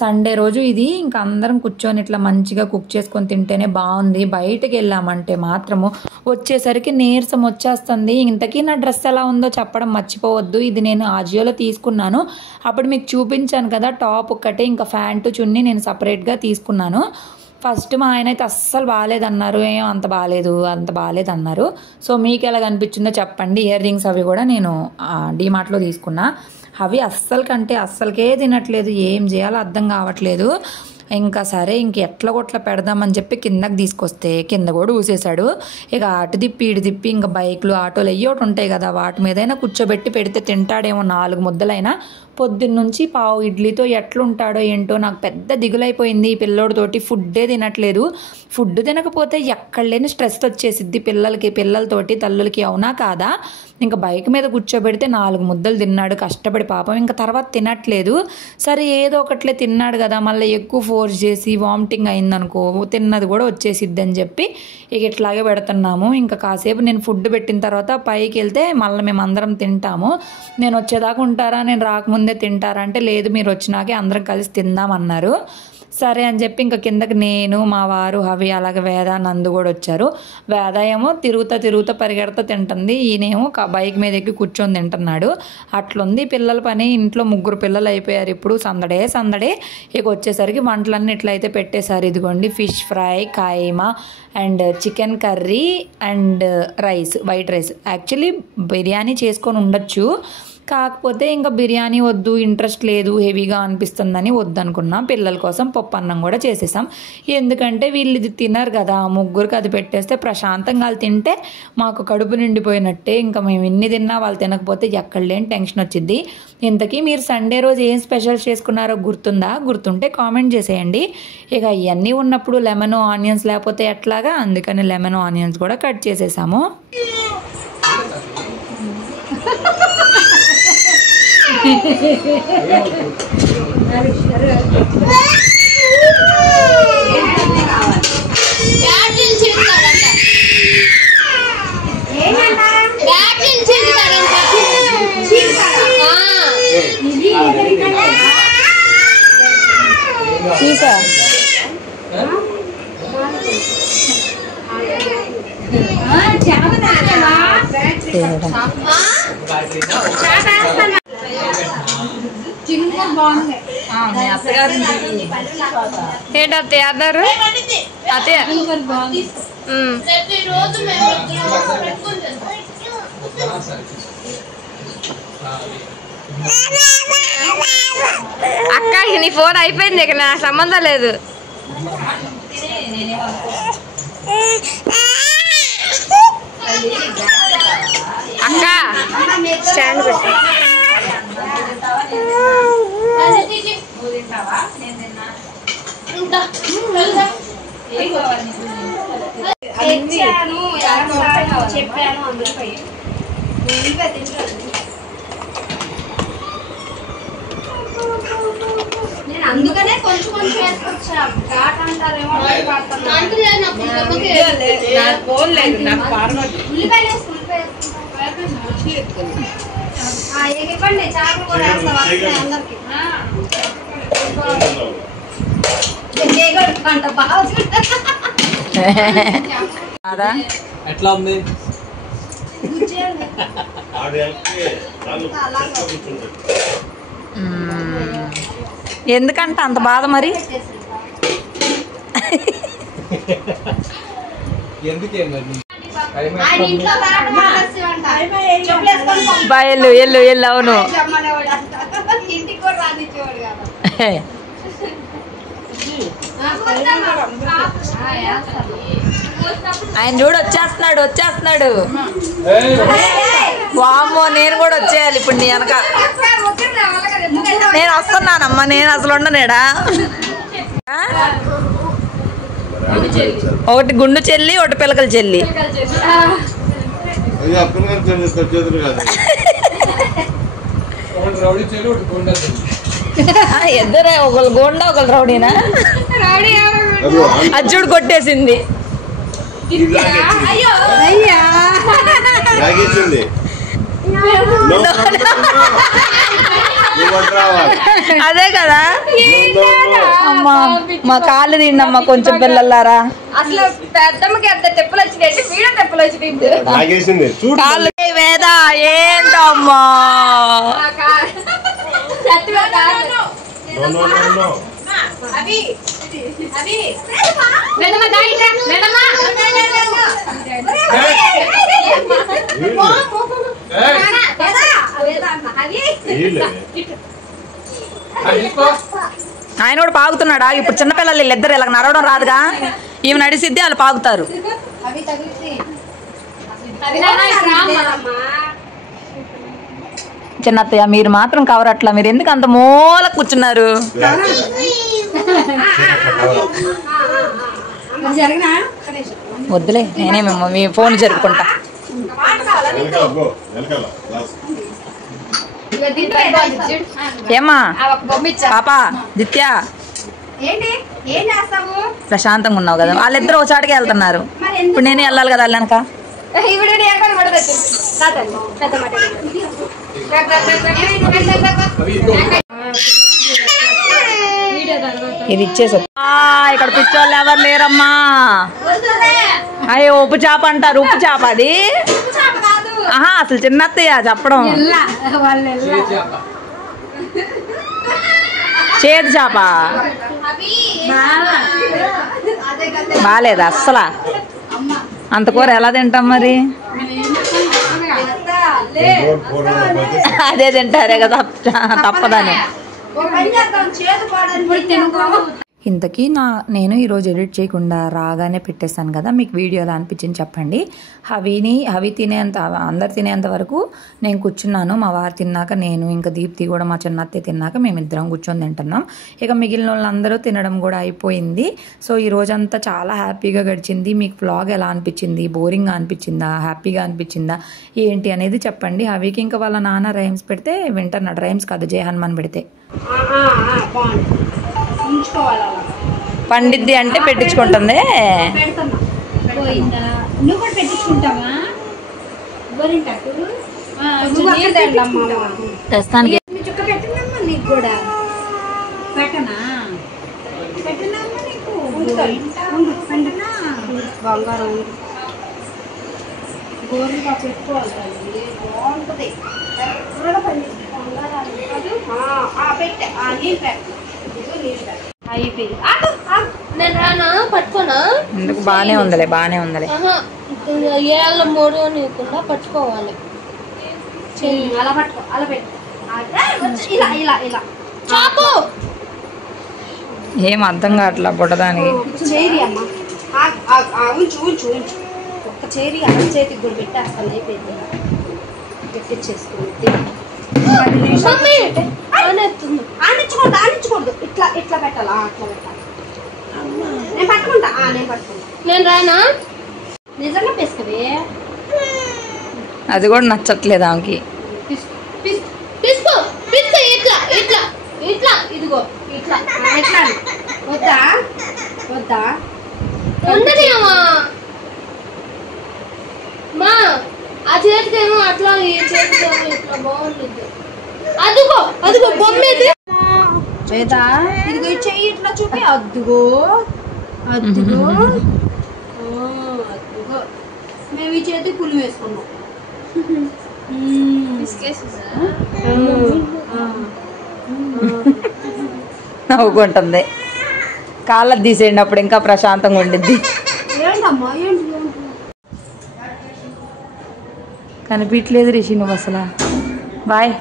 సండే రోజు ఇది ఇంకా అందరం కూర్చొని ఇట్లా మంచిగా కుక్ చేసుకొని తింటేనే బాగుంది. బయటకు వెళ్ళామంటే మాత్రము వచ్చేసరికి నీరసం వచ్చేస్తుంది. ఇంతకీ నా డ్రెస్ ఎలా ఉందో చెప్పడం మర్చిపోవద్దు. ఇది నేను ఆజియోలో తీసుకున్నాను, అప్పుడు మీకు చూపించాను కదా, టాప్ ఒక్కటే ఇంకా ప్యాంటు చున్నీ నేను సపరేట్గా తీసుకున్నాను. ఫస్ట్ మా ఆయన అయితే అస్సలు బాగాలేదన్నారు, ఏం అంత బాగాలేదన్నారు. సో మీకు ఎలా కనిపించిందో చెప్పండి. ఇయర్ రింగ్స్ అవి కూడా నేను డీమార్ట్లో తీసుకున్నా. అవి అస్సలకే తినట్లేదు, ఏం చేయాలో అర్థం కావట్లేదు. ఇంకా సరే ఎట్లా కొట్లా పెడదామని చెప్పి కిందకి తీసుకొస్తే కింద కూడా ఊసేశాడు. ఇక అటు తిప్పి ఇటు తిప్పి ఇంకా బైక్లు ఆటోలు అయ్యోటి ఉంటాయి కదా, వాటి మీదైనా కూర్చోబెట్టి పెడితే తింటాడేమో 4 ముద్దలైనా. పొద్దున్నుంచి పావు ఇడ్లీతో ఎట్లుంటాడో ఏంటో నాకు పెద్ద దిగులైపోయింది. ఈ పిల్లోడితోటి ఫుడ్డే తినట్లేదు. ఫుడ్ తినకపోతే ఎక్కడ లేని స్ట్రెస్ వచ్చేసిద్ది పిల్లలతోటి తల్లులకి, అవునా కాదా? ఇంకా బైక్ మీద కూర్చోబెడితే 4 ముద్దలు తిన్నాడు కష్టపడి పాపం. ఇంకా తర్వాత తినట్లేదు. సరే ఏదో ఒకట్లే తిన్నాడు కదా, మళ్ళీ ఎక్కువ ఫోర్స్ చేసి వామిటింగ్ అయిందనుకో తిన్నది కూడా వచ్చేసిద్ది అని చెప్పి ఇక ఇట్లాగే పెడుతున్నాము. ఇంకా కాసేపు నేను ఫుడ్ పెట్టిన తర్వాత పైకి వెళ్తే మళ్ళీ మేము అందరం తింటాము. నేను వచ్చేదాకా ఉంటారా, నేను రాకముందే తింటారా అంటే లేదు మీరు వచ్చినాకే అందరం కలిసి తిందామన్నారు. సరే అని చెప్పి ఇంకా కిందకి నేను మా వారు హవి అలాగే వేద నందు కూడా వచ్చారు. వేద ఏమో తిరుగుతా పరిగెడతా తింటుంది, ఈయనేమో బైక్ మీద ఎక్కి కూర్చొని తింటున్నాడు. అట్లుంది పిల్లల పని. ఇంట్లో 3 పిల్లలు అయిపోయారు ఇప్పుడు. సందడే ఇక వచ్చేసరికి వంటలన్నీ ఇట్లయితే పెట్టేశారు. ఇదిగోండి fish fry, keema and chicken curry and rice, white rice. Actually biryani చేసుకొని ఉండొచ్చు, కాకపోతే ఇంకా బిర్యానీ వద్దు, ఇంట్రెస్ట్ లేదు, హెవీగా అనిపిస్తుందని వద్దనుకున్నాం. పిల్లల కోసం పప్పు అన్నం కూడా చేసేసాం. ఎందుకంటే వీళ్ళు ఇది తినరు కదా, 3కి అది పెట్టేస్తే ప్రశాంతంగా వాళ్ళు తింటే మాకు కడుపు నిండిపోయినట్టే. ఇంకా మేము ఎన్ని తిన్నా వాళ్ళు తినకపోతే ఎక్కడ లేని టెన్షన్ వచ్చింది. ఇంతకీ మీరు సండే రోజు ఏం స్పెషల్ చేసుకున్నారో గుర్తుందా? గుర్తుంటే కామెంట్ చేసేయండి. ఇక ఇవన్నీ ఉన్నప్పుడు లెమన్ ఆనియన్స్ లేకపోతే ఎట్లాగా, అందుకని లెమన్ ఆనియన్స్ కూడా కట్ చేసేసాము. చూసా ఏంటి అత్తయ్య అన్నారు అత్తయ్య అక్క నీ ఫోన్ అయిపోయింది, ఇక నా సంబంధం లేదు. అక్క స్టాండ్ పెట్టు. చెప్పాను అందరిపై నేను అందుకనే కొంచెం వేసుకొచ్చా. ఘాట్ అంటారేమో ఉల్లిపాయలు ఇవ్వండి. చేపలు కూడా వేస్తా అందరికి. ఎట్లా ఉంది? ఎందుకంటే అంత బాధ మరి? ఎల్లు ఎల్లు ఎల్లు అవును. ఇంటికి కూడా రానిచ్చేవాడు కదా. ఆయన చూడు వచ్చేస్తున్నాడు. వామ్మో నేను కూడా వచ్చేయాలి ఇప్పుడు నీ వెనక. నేను వస్తున్నానమ్మా, నేను అసలు ఉండనేడా. ఒకటి గుండు చెల్లి, ఒకటి పిలకల చెల్లి. ఇద్దరే, ఒకళ్ళు గోండా ఒకళ్ళు రౌడీనా. అజ్జుడు కొట్టేసింది. అదే కదా అమ్మా, మా కాళ్ళు తిండమ్మా కొంచెం పిల్లలారా. అసలు పెద్దమ్మకి ఎంత తెప్పులు వచ్చినాయి, వీడ తెప్పులు వచ్చినాయి. కాళ్ళు వేద ఏంటమ్మా. ఆయన కూడా పాగుతున్నాడా? ఇప్పుడు చిన్నపిల్లలు వీళ్ళిద్దరు ఇలా నడవడం రాదుగా, ఈమె నడిసిద్ది వాళ్ళు పాగుతారు. చిన్నత్తయ్య మీరు మాత్రం కవర్ అట్లా, మీరు ఎందుకు అంత మూల కూర్చున్నారు? వద్దులే, నేనేమేమో మీ ఫోన్ జరుపుకుంటా. ఏమ్మా పాపా దిత్యా ఏంటి ఏం చేస్తాము ప్రశాంతంగా ఉన్నావు కదా, వాళ్ళిద్దరు ఒక చాటుకి వెళ్తున్నారు, ఇప్పుడు నేనే వెళ్ళాలి కదా వెళ్ళాక. ఇప్పుడు ఎక్కడ పడుతుంది కాదండి పెద్ద మాట ఇది ఇచ్చేసి ఇక్కడ పిచ్చోళ్ళు ఎవరు లేరమ్మా. అయ్యో ఉప్పు చేప అంటారు, ఉప్పు చేప అది. ఆహా అసలు చిన్నత్తయ్య చెప్పడం. చేదు చేప బాగాలేదా అస్సలా? అంత కూర ఎలా తింటాం మరి? అదే తింటారే కదా, తప్పదని. ఇంతకీ నేను ఈరోజు ఎడిట్ చేయకుండా రాగానే పెట్టేస్తాను కదా, మీకు వీడియో ఎలా అనిపించింది చెప్పండి. హవి తినేంత అందరు తినేంత వరకు నేను కూర్చున్నాను. మా వారు తిన్నాక నేను, ఇంకా దీప్తి కూడా మా చిన్నత్తే తిన్నాక మేమిద్దరం కూర్చొని తింటున్నాం. ఇక మిగిలిన వాళ్ళందరూ తినడం కూడా అయిపోయింది. సో ఈ రోజంతా చాలా హ్యాపీగా గడిచింది. మీకు వ్లాగ్ ఎలా అనిపించింది? బోరింగ్గా అనిపించిందా, హ్యాపీగా అనిపించిందా, ఏంటి అనేది చెప్పండి. హవికి ఇంకా వాళ్ళ నాన్న రైమ్స్ పెడితే వింటున్నాడు. రైమ్స్ కాదు, జయ హనుమాన్ పెడితే పండిద్ది అంటే పెట్టించుకుంటుంది. నువ్వు కూడా పెట్టించుకుంటావా? ప్రస్తుతానికి చుక్క పెట్టినమ్మా నీకు కూడా పెట్టనా? పెట్టినమ్మా నీకు పెట్టినా బంగారం గోరుగా పెట్టుకోవాలి, బాగుంటుంది. పెట్టే నీళ్ళు పెట్టు. నేను రానా పట్టుకోనా? ఎందుకు బాగానే ఉందిలే, బాగానే ఉందిలే. ఏళ్ళ మూడు నీకుండా పట్టుకోవాలి. అలా పట్టుకో, అలా పెట్టు. ఇలా ఇలా ఇలా చాకు ఏం అర్థం కావట్లా బుడ్డదానికి. చేరి అమ్మా, ఉంచు ఉంచు ఉంచు. ఒక్క చేరి అన్న చేతికి కూడా పెట్టేస్తాను, అయిపోయింది. పెట్టించేసుకుంది. ఆనించకూడదు, ఆనించకూడదు. ఇట్లా ఇట్లా పెట్టాలా? అట్లా పెట్టాలి. నేను పట్టుకుంటా, నేను పట్టుకుంటా. నేను రానా? నిజంగా పిసుకవే. అది కూడా నచ్చట్లేదు ఆమెకి. పిసుకో పిసుకో ఇట్లా ఇట్లా ఇట్లా ఇదిగో ఇట్లా ఎట్లా? వద్దా వద్దా? ఉండని అమ్మా. మా ఆ చేతికేమో అట్లా, ఈ చేతికేమో ఇట్లా బాగుంటుంది. అదిగో అదిగో బొమ్మేది. వేదా ఇదిగో చెయ్యి ఇట్లా చూపి. అద్దుగో అద్దుగో అద్దుగో. మేము ఈ చేతి పులి వేసుకున్నాం. నవ్వుకుంటుంది. కాళ్ళ తీసేయండి, అప్పుడు ఇంకా ప్రశాంతంగా ఉండిద్ది. ఏంటమ్మా ఏంటి? కనిపించలేదు రిషి నువ్వు అసలు. బాయ్.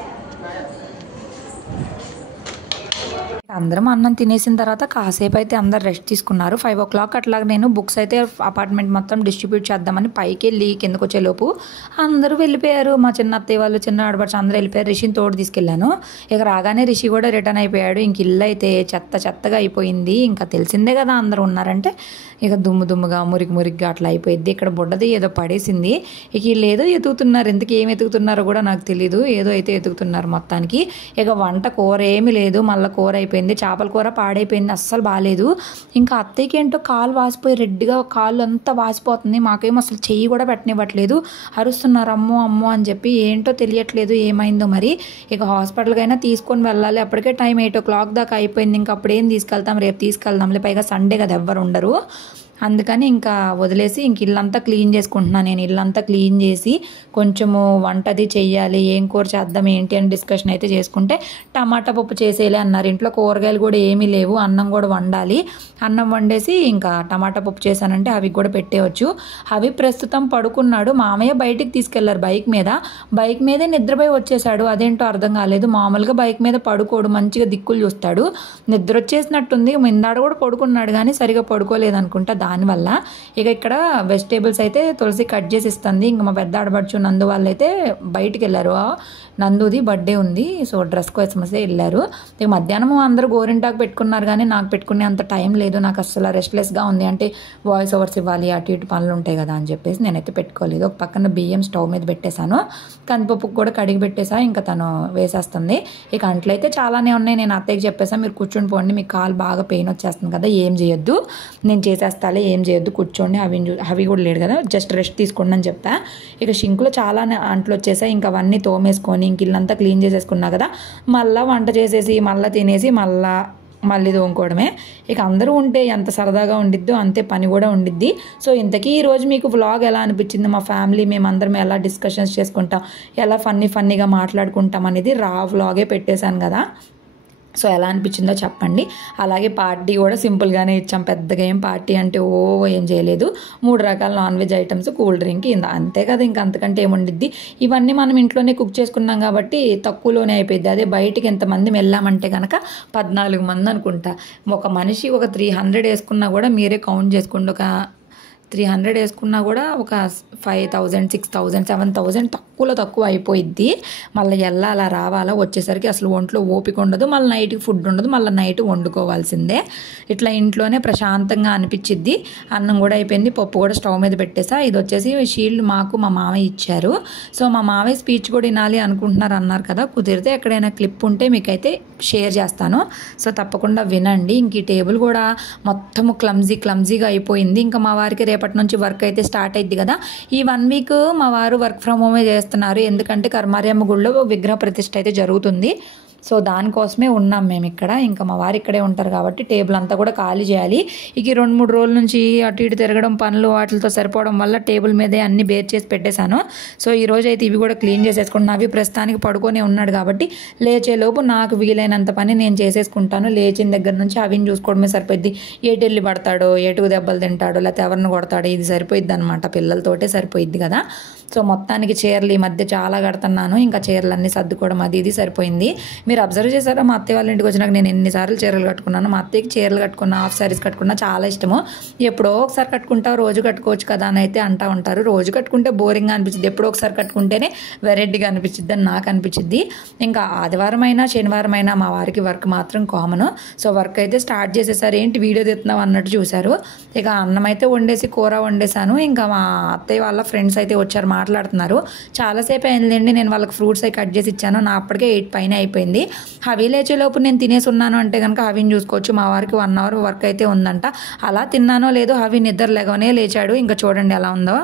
అందరం అన్నం తినేసిన తర్వాత కాసేపు అయితే అందరు రెస్ట్ తీసుకున్నారు. 5 o'clock అట్లా నేను బుక్స్ అయితే అపార్ట్మెంట్ మొత్తం డిస్ట్రిబ్యూట్ చేద్దామని పైకి వెళ్ళి కిందకు వచ్చేలోపు అందరూ వెళ్ళిపోయారు. మా చిన్న అత్తయ్య వాళ్ళు, చిన్న ఆడపడుచు అందరూ వెళ్ళిపోయారు. రిషిని తోడు తీసుకెళ్ళాను. ఇక రాగానే రిషి కూడా రిటర్న్ అయిపోయాడు. ఇంక ఇల్లు అయితే చెత్తగా అయిపోయింది. ఇంకా తెలిసిందే కదా అందరూ ఉన్నారంటే ఇక దుమ్ముగా మురికిగా అట్లా అయిపోయింది. ఇక్కడ బుడ్డది ఏదో పడేసింది. ఇక వీళ్ళు ఏదో ఎతుకుతున్నారు. ఎందుకు ఏం ఎతుకుతున్నారో కూడా నాకు తెలీదు. ఏదో అయితే ఎతుకుతున్నారు మొత్తానికి. ఇక వంట కూర ఏమీ లేదు, మళ్ళీ కూర అయిపోయింది. చేపల కూర పాడైపోయింది, అస్సలు బాగాలేదు. ఇంకా అత్తయ్యకి ఏంటో కాలు వాసిపోయి రెడ్డిగా కాళ్ళు అంతా వాసిపోతుంది. మాకేమో అసలు చెయ్యి కూడా పెట్టనివ్వట్లేదు. అరుస్తున్నారు అమ్మో అమ్మో అని చెప్పి. ఏంటో తెలియట్లేదు ఏమైందో మరి. ఇక హాస్పిటల్కి అయినా తీసుకొని వెళ్ళాలి. అప్పటికే టైం 8 o'clock దాకా అయిపోయింది. ఇంకా అప్పుడు ఏం తీసుకెళ్తాం, రేపు తీసుకెళ్దాంలే. పైగా సండే కదా, ఎవ్వరు ఉండరు. అందుకని ఇంకా వదిలేసి ఇంక ఇల్లంతా క్లీన్ చేసుకుంటున్నాను. నేను ఇల్లంతా క్లీన్ చేసి కొంచెము వంటది చెయ్యాలి. ఏం కూర చేద్దాం ఏంటి అని డిస్కషన్ అయితే చేసుకుంటే టమాటా పప్పు చేసేయాలి అన్నారు. ఇంట్లో కూరగాయలు కూడా ఏమీ లేవు, అన్నం కూడా వండాలి. అన్నం వండేసి ఇంకా టమాటా పప్పు చేశానంటే అవి కూడా పెట్టేయచ్చు. అవి ప్రస్తుతం పడుకున్నాడు. మామయ్య బయటికి తీసుకెళ్లారు బైక్ మీదే నిద్రపోయి వచ్చేసాడు. అదేంటో అర్థం కాలేదు. మామూలుగా బైక్ మీద పడుకోడు, మంచిగా దిక్కులు చూస్తాడు. నిద్ర వచ్చేసినట్టుంది. మిందాడు కూడా పడుకున్నాడు కానీ సరిగా పడుకోలేదు అనుకుంటా. దానివల్ల. ఇక ఇక్కడ వెజిటేబుల్స్ అయితే తులసి కట్ చేసి ఇస్తుంది. ఇంకా మా పెద్ద ఆడబడుచు నందు వాళ్ళు అయితే బయటికి వెళ్ళారు. నందుది బర్త్డే ఉంది, సో డ్రెస్ కోసం వస్తే వెళ్ళారు. ఇక మధ్యాహ్నం అందరూ గోరింటాకు పెట్టుకున్నారు, కానీ నాకు పెట్టుకునే అంత టైం లేదు. నాకు అసలు రెస్ట్లెస్గా ఉంది. అంటే వాయిస్ ఓవర్స్ ఇవ్వాలి, అటు ఇటు పనులు ఉంటాయి కదా అని చెప్పేసి నేనైతే పెట్టుకోలేదు. ఒక పక్కన బియ్యం స్టవ్ మీద పెట్టేశాను, కందిపప్పు కూడా కడిగి పెట్టేసా. ఇంకా తను వేసేస్తుంది. ఇక అంట్లు అయితే చాలానే ఉన్నాయి. నేను అత్తయ్యకి చెప్పేసా, మీరు కూర్చొని పోండి, మీకు కాలు బాగా పెయిన్ వచ్చేస్తుంది కదా, ఏం చేయొద్దు, నేను చేసేస్తాలే, ఏం చేయొద్దు, కూర్చోండి, అవి కూడా లేడు కదా, జస్ట్ రెస్ట్ తీసుకోండి అని చెప్పా. ఇక షింక్లో చాలానే అంట్లు వచ్చేసాయి. ఇంకా అవన్నీ తోమేసుకొని ఇంక ఇల్లంతా క్లీన్ చేసేసుకున్నా కదా, మళ్ళీ వంట చేసేసి మళ్ళీ తినేసి మళ్ళీ తోముకోవడమే. ఇక అందరూ ఉంటే ఎంత సరదాగా ఉండిద్దో అంతే పని కూడా ఉండిద్ది. సో ఇంతకీ ఈరోజు మీకు వ్లాగ్ ఎలా అనిపించింది, మా ఫ్యామిలీ మేమందరం ఎలా డిస్కషన్స్ చేసుకుంటాం, ఎలా ఫన్నీగా మాట్లాడుకుంటాం అనేది రా వ్లాగే పెట్టేశాను కదా. సో ఎలా అనిపించిందో చెప్పండి. అలాగే పార్టీ కూడా సింపుల్గానే ఇచ్చాం, పెద్దగా ఏం పార్టీ అంటే ఏం చేయలేదు. 3 రకాల non veg items, cool drink, అంతే కదా, ఇంకా అంతకంటే ఏముండిద్ది. ఇవన్నీ మనం ఇంట్లోనే కుక్ చేసుకున్నాం కాబట్టి తక్కువలోనే అయిపోయింది. అదే బయటికి ఎంతమంది వెళ్ళామంటే కనుక 14 మంది అనుకుంటా. ఒక మనిషి ఒక 300 వేసుకున్నా కూడా మీరే కౌంట్ చేసుకోండి. ఒక 300 వేసుకున్నా కూడా ఒక 5000, 6000, 7000 తక్కువ అయిపోయిద్ది. మళ్ళీ వెళ్ళాలా రావాలా, వచ్చేసరికి అసలు ఒంట్లో ఓపిక ఉండదు, మళ్ళీ నైట్కి ఫుడ్ ఉండదు, మళ్ళీ నైట్ వండుకోవాల్సిందే. ఇట్లా ఇంట్లోనే ప్రశాంతంగా అనిపించిద్ది. అన్నం కూడా అయిపోయింది, పప్పు కూడా స్టవ్ మీద పెట్టేసా. ఇది వచ్చేసి షీల్డ్ మాకు మా మామయ్య ఇచ్చారు. సో మా మామయ్య స్పీచ్ కూడా వినాలి అన్నారు కదా, కుదిరితే ఎక్కడైనా క్లిప్ ఉంటే మీకైతే షేర్ చేస్తాను. సో తప్పకుండా వినండి. ఇంక ఈ టేబుల్ కూడా మొత్తం క్లమ్జీగా అయిపోయింది. ఇంకా మా వారికి రేపటి నుంచి వర్క్ అయితే స్టార్ట్ అయింది కదా. ఈ 1 వీక్ మా వారు వర్క్ ఫ్రమ్ హోమే చేస్తున్నారు, ఎందుకంటే కర్మార్యమ్మ గుడిలో విగ్రహ ప్రతిష్ఠ అయితే జరుగుతుంది. సో దానికోసమే ఉన్నాం మేము ఇక్కడ. ఇంకా మా వారు ఇక్కడే ఉంటారు కాబట్టి టేబుల్ అంతా కూడా ఖాళీ చేయాలి. ఇక 2-3 రోజుల నుంచి అటు ఇటు తిరగడం, పనులు వాటితో సరిపోవడం వల్ల టేబుల్ మీదే అన్ని బేర్ చేసి పెట్టేశాను. సో ఈ రోజు అయితే ఇవి కూడా క్లీన్ చేసేసుకుంటున్నాను. అవి ప్రస్తుతానికి పడుకొని ఉన్నాడు కాబట్టి లేచేలోపు నాకు వీలైనంత పని నేను చేసేసుకుంటాను. లేచిన దగ్గర నుంచి అవిని చూసుకోవడమే సరిపోద్ది. ఎటెళ్ళి పడతాడో, ఎటుకు దెబ్బలు తింటాడో, లేకపోతే ఎవరిని కొడతాడో, ఇది సరిపోయిద్ది అనమాట. పిల్లలతోటే సరిపోయిద్ది కదా. సో మొత్తానికి చీరలు ఈ మధ్య చాలా కడుతున్నాను. ఇంకా చీరలన్నీ సర్దుకోవడం అది ఇది సరిపోయింది. మీరు అబ్జర్వ్ చేశారా, మా అత్తయ్య వాళ్ళ ఇంటికి వచ్చినాక నేను ఎన్నిసార్లు చీరలు కట్టుకున్నాను. మా అత్తయ్యకి చీరలు కట్టుకున్నా, హాఫ్ శారీస్ కట్టుకున్నా చాలా ఇష్టము. ఎప్పుడో ఒకసారి కట్టుకుంటావు, రోజు కట్టుకోవచ్చు కదా అని అయితే అంటూ ఉంటారు. రోజు కట్టుకుంటే బోరింగ్గా అనిపించింది, ఎప్పుడో ఒకసారి కట్టుకుంటేనే వెరైటీగా అనిపించింది అని నాకు అనిపించింది. ఇంకా ఆదివారం అయినా శనివారం అయినా మా వారికి వర్క్ మాత్రం కామన్. సో వర్క్ అయితే స్టార్ట్ చేసేసారు. ఏంటి వీడియో తీస్తున్నావు అన్నట్టు చూశారు. ఇక అన్నం అయితే వండేసి కూర వండేసాను. ఇంకా మా అత్తయ్య వాళ్ళ ఫ్రెండ్స్ అయితే వచ్చారు, మాట్లాడుతున్నారు. చాలాసేపు అయిందండి, నేను వాళ్ళకి ఫ్రూట్స్ అవి కట్ చేసి ఇచ్చాను. నా అప్పటికే 8 పైన అయిపోయింది. హవి లేచేలోపు నేను తినేసి ఉన్నాను అంటే కనుక హవిని చూసుకోవచ్చు. మా వారికి 1 అవర్ వర్క్ అయితే ఉందంట. అలా తిన్నానో లేదో హవి నిద్ర లేవనే లేచాడు. ఇంకా చూడండి ఎలా ఉందో.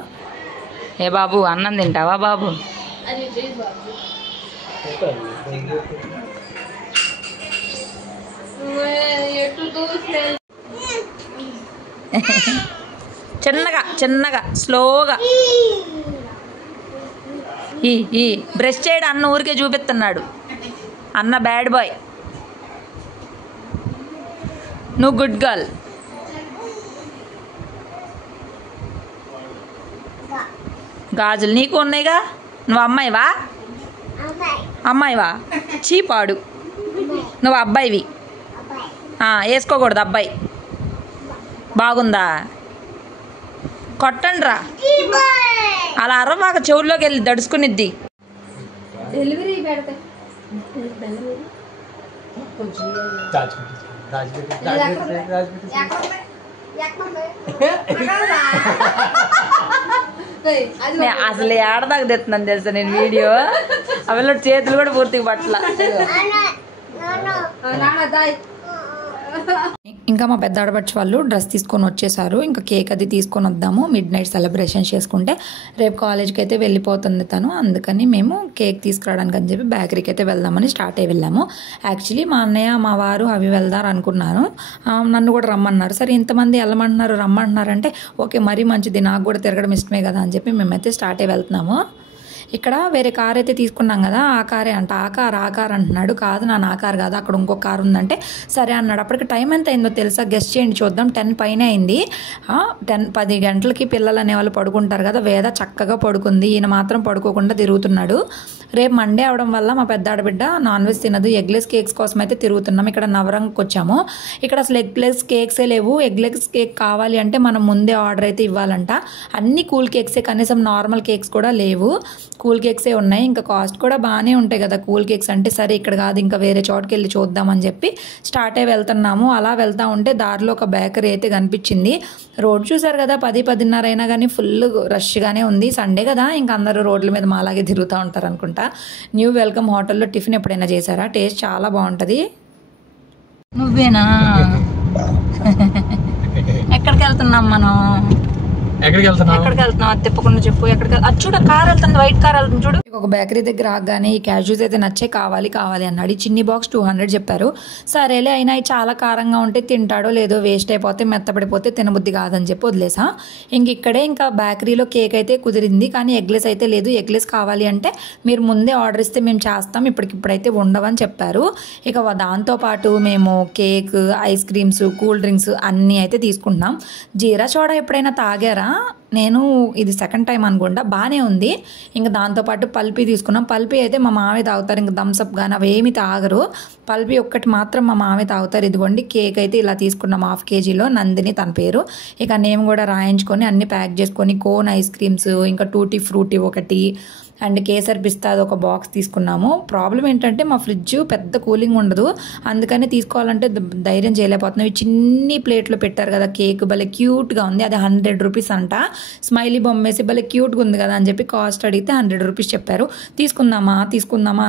ఏ బాబు, అన్నం తింటావా బాబు? చిన్నగా స్లోగా ఈ బ్రష్ చేయడం అన్న ఊరికే చూపిస్తున్నాడు. అన్న బ్యాడ్ బాయ్, నువ్వు గుడ్ గర్ల్. గాజులు నీకు ఉన్నాయిగా, నువ్వు అమ్మాయివా చీపాడు, నువ్వు అబ్బాయివి. వేసుకోకూడదు అబ్బాయి. బాగుందా? కొట్టండి రా, అలా అరవాక చెవుల్లోకి వెళ్ళి దడుచుకునిద్ది. డెలివరీ పెడతా అసలు ఏడదాకా తెస్తున్నాను తెలుసా నేను వీడియో. అవి చేతులు కూడా పూర్తిగా పట్ల. ఇంకా మా పెద్ద ఆడపడుచు వాళ్ళు డ్రెస్ తీసుకొని వచ్చేసారు. ఇంకా కేక్ అది తీసుకొని వద్దాము, midnight సెలబ్రేషన్ చేసుకుంటే రేపు కాలేజ్కి అయితే వెళ్ళిపోతుంది తను. అందుకని మేము కేక్ తీసుకురావడానికి అని చెప్పి బేకరీకి అయితే వెళ్దామని స్టార్ట్ అయ్యి వెళ్ళాము. యాక్చువల్లీ మా అన్నయ్య మా వారు అవి వెళ్దారు అనుకున్నాను, నన్ను కూడా రమ్మన్నారు. సరే ఇంతమంది వెళ్ళమంటున్నారు రమ్మంటున్నారు అంటే ఓకే మరీ మంచిది, నాకు కూడా తిరగడం ఇష్టమే కదా అని చెప్పి మేమైతే స్టార్ట్ అయ్యి వెళ్తున్నాము. ఇక్కడ వేరే కార్ అయితే తీసుకున్నాం కదా, ఆ కారే అంట. ఆ కార్ అంటున్నాడు. కాదు నా కార్ కాదు, అక్కడ ఇంకో కార్ ఉందంటే సరే అన్నాడు. అప్పటికి టైం ఎంత అయిందో తెలుసా? గెస్ట్ చేయండి చూద్దాం. 10 పైన అయింది. 10 గంటలకి పిల్లలు అనేవాళ్ళు పడుకుంటారు కదా. వేద చక్కగా పడుకుంది, ఈయన మాత్రం పడుకోకుండా తిరుగుతున్నాడు. రేపు మండే అవడం వల్ల మా పెద్ద ఆడబిడ్డ నాన్ వెజ్ తినదు. ఎగ్లెస్ కేక్స్ కోసం అయితే తిరుగుతున్నాం. ఇక్కడ నవరంగకి వచ్చాము. ఇక్కడ అసలు ఎగ్లెస్ కేక్సే లేవు. ఎగ్లెస్ కేక్ కావాలి అంటే మనం ముందే ఆర్డర్ అయితే ఇవ్వాలంట. అన్ని కూల్ కేక్సే, కనీసం నార్మల్ కేక్స్ కూడా లేవు. కూల్ కేక్సే ఉన్నాయి. ఇంకా కాస్ట్ కూడా బాగానే ఉంటాయి కదా కూల్ కేక్స్ అంటే. సరే ఇక్కడ కాదు ఇంకా వేరే చోటుకి వెళ్ళి చూద్దామని చెప్పి స్టార్ట్ అయ్యి వెళ్తున్నాము. అలా వెళ్తూ ఉంటే దారిలో ఒక బేకరీ అయితే కనిపించింది. రోడ్ చూసారు కదా, 10-10:30 అయినా కానీ ఫుల్ రష్గానే ఉంది. సండే కదా, ఇంకా అందరూ రోడ్ల మీద మాలాగే తిరుగుతూ ఉంటారు అనుకుంటా. న్యూ వెల్కమ్ హోటల్లో టిఫిన్ ఎప్పుడైనా చేశారా? టేస్ట్ చాలా బాగుంటుంది. నువ్వేనా? ఎక్కడికి వెళ్తున్నాం మనం? ఎక్కడికి వెళ్తున్నావు? తిప్పకుండా చెప్పు. అది చూడ కార్ వెళ్తుంది, వైట్ కార్ వెళ్తుంది చూడు. ఒక బేకరీ దగ్గర ఆగానే ఈ క్యాష్యూస్ అయితే నచ్చే కావాలి అన్నాడు. ఈ చిన్ని బాక్స్ 200 చెప్పారు. సరేలే, అయినా చాలా కారంగా ఉంటే తింటాడో లేదో, వేస్ట్ అయిపోతే మెత్తపడిపోతే తినబుద్ధి కాదని చెప్పి వదిలేసా. ఇక్కడే ఇంకా బేకరీలో కేక్ అయితే కుదిరింది, కానీ ఎగ్లెస్ అయితే లేదు. ఎగ్లెస్ కావాలి అంటే మీరు ముందే ఆర్డర్ ఇస్తే మేము చేస్తాం, ఇప్పటికిప్పుడైతే ఉండవని చెప్పారు. ఇక దాంతోపాటు మేము cake, ice creams, cool drinks అన్నీ అయితే తీసుకుంటున్నాం. జీరా సోడా ఎప్పుడైనా తాగారా? నేను ఇది సెకండ్ టైం అనుకుంటా. బాగానే ఉంది. ఇంకా దాంతోపాటు పల్పీ తీసుకున్నాం. పల్పీ అయితే మా మామయ్య తాగుతారు. ఇంకా థమ్స్అప్ కానీ అవి ఏమి తాగరు. పల్పీ ఒక్కటి మాత్రం మా మామయ్య తాగుతారు. ఇదిగోండి కేక్ అయితే ఇలా తీసుకున్నాం 1/2 kgలో. నందిని తన పేరు. ఇక నేమ్ కూడా రాయించుకొని అన్ని ప్యాక్ చేసుకొని కోన్ ఐస్ క్రీమ్స్, ఇంకా టూటీ ఫ్రూటీ ఒకటి, అండ్ కేసర్ పిస్తా ఒక బాక్స్ తీసుకున్నాము. ప్రాబ్లం ఏంటంటే మా ఫ్రిడ్జ్ పెద్ద కూలింగ్ ఉండదు, అందుకని తీసుకోవాలంటే ధైర్యం చేయలేకపోతున్నాం. ఈ చిన్ని ప్లేట్లో పెట్టారు కదా కేక్, భలే క్యూట్గా ఉంది. అది 100 రూపీస్ అంట. స్మైలీ బొమ్మ వేసి భలే క్యూట్గా ఉంది కదా అని చెప్పి కాస్ట్ అడిగితే 100 రూపీస్ చెప్పారు. తీసుకుందామా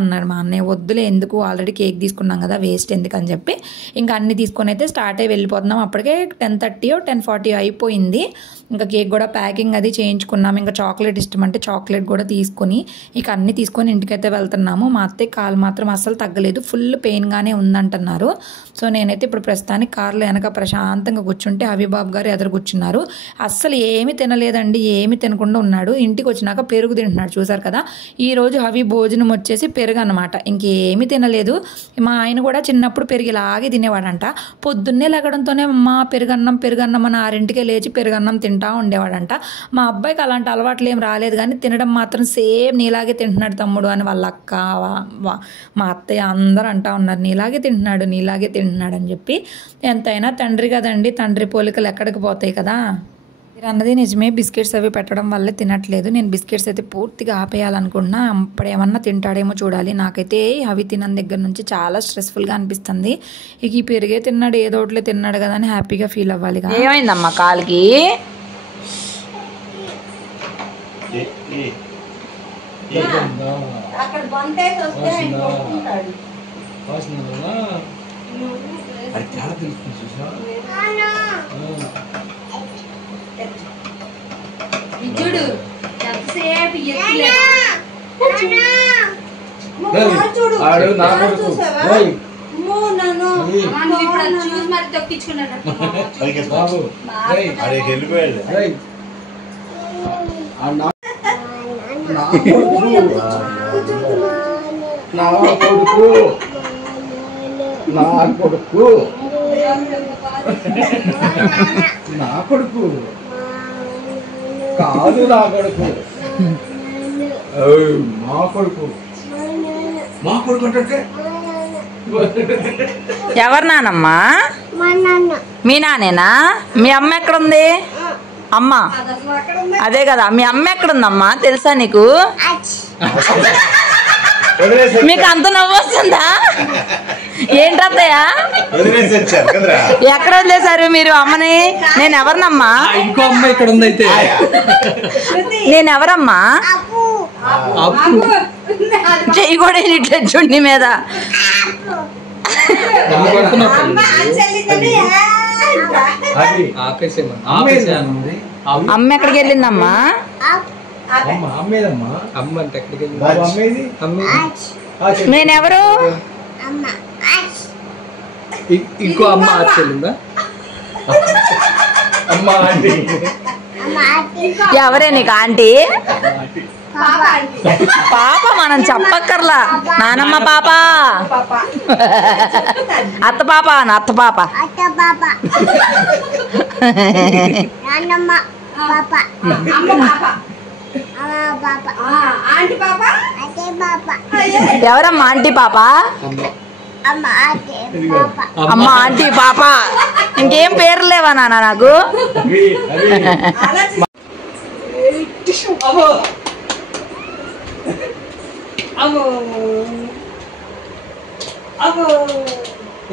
అన్నాడు మా అన్నయ్య. వద్దులే, ఎందుకు, ఆల్రెడీ కేక్ తీసుకున్నాం కదా, వేస్ట్ ఎందుకు అని చెప్పి ఇంకా అన్ని తీసుకొని అయితే స్టార్ట్ అయ్యి వెళ్ళిపోతున్నాం. అప్పటికే 10:30 10:40 అయిపోయింది. ఇంకా కేక్ కూడా ప్యాకింగ్ అది చేయించుకున్నాం. ఇంకా చాక్లెట్ ఇష్టం అంటే చాక్లెట్ కూడా తీసుకొని ఇక అన్నీ తీసుకొని ఇంటికైతే వెళ్తున్నాము. మా అత్తయ్య కాలు మాత్రం అస్సలు తగ్గలేదు, ఫుల్ పెయిన్గానే ఉందంటున్నారు. సో నేనైతే ఇప్పుడు ప్రస్తుతానికి కార్లో వెనక ప్రశాంతంగా కూర్చుంటే హబీబాబు గారు ఎదురు కూర్చున్నారు. అస్సలు ఏమీ తినలేదండి, ఏమీ తినకుండా ఉన్నాడు. ఇంటికి వచ్చినాక పెరుగు తింటున్నాడు. చూసారు కదా, ఈరోజు హబీ భోజనం వచ్చేసి పెరుగు అనమాట. ఇంకేమీ తినలేదు. మా ఆయన కూడా చిన్నప్పుడు పెరుగు ఇలాగే తినేవాడంట. పొద్దున్నే లెగడంతోనే మా పెరుగన్నం అని 6ంటికే లేచి పెరుగన్నం తింటా ఉండేవాడంట. మా అబ్బాయికి అలాంటి అలవాట్లు ఏం రాలేదు, కానీ తినడం మాత్రం సేమ్ నీలాగే తింటున్నాడు తమ్ముడు అని వాళ్ళ అక్క, మా అత్తయ్య అందరూ అంటా ఉన్నారు, నీలాగే తింటున్నాడు అని చెప్పి. ఎంతైనా తండ్రి కదండి, తండ్రి పోలికలు ఎక్కడికి పోతాయి కదా. మీరు అన్నది నిజమే, బిస్కెట్స్ అవి పెట్టడం వల్లే తినట్లేదు. నేను బిస్కెట్స్ అయితే పూర్తిగా ఆపేయాలనుకుంటున్నా. అప్పుడు ఏమన్నా తింటాడేమో చూడాలి. నాకైతే అవి తినని దగ్గర నుంచి చాలా స్ట్రెస్ఫుల్గా అనిపిస్తుంది. ఇక ఈ పెరిగే తిన్నాడు, ఏదోట్లే తిన్నాడు కదా అని హ్యాపీగా ఫీల్ అవ్వాలి. ఏమైందమ్మా కాలికి? అక్కడ బొంతేసి వస్తే కొట్టుకుంటాడు. చూడు ఎంతసేపు చూసి మరి తొక్కించుకున్నాడు. నా కొడుకు కాదు, నా కొడుకు మా కొడుకు అంటే ఎవరు నానమ్మా? మీ నానేనా? మీ అమ్మ ఎక్కడుంది? అమ్మ అదే కదా, మీ అమ్మ ఎక్కడుందమ్మా తెలుసా నీకు? మీకు అంత నవ్వు వస్తుందా? ఏంటత్తయ్య ఎక్కడ వదిలేశారు మీరు అమ్మని? నేను ఎవరినమ్మా? ఇంకో అమ్మ ఇక్కడ ఉంది. అయితే నేను ఎవరమ్మా? చెయ్యి కూడా ఇట్లా చుండి మీద. అమ్మ ఎక్కడికి వెళ్ళిందమ్మా? నేనెవరు? ఇంకో అమ్మ ఆచెల్లిందా? ఎవరే నీకు ఆంటీ? పాప మనం చెప్పక్కర్లా. నానమ్మ పాప, అత్త పాప అని, అత్త పాప. ఎవరమ్మా ఆంటీ పాప? అమ్మ ఆంటీ పాప. ఇంకేం పేర్లు లేవా నాన్న నాకు?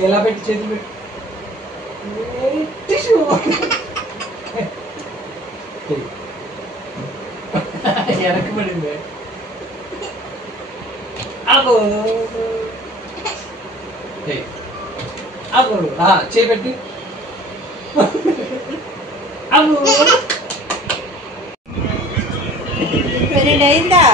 ఎలా పెట్టి చేతులు పెట్టి వెనకబడింది. చేపెట్టి అయిందా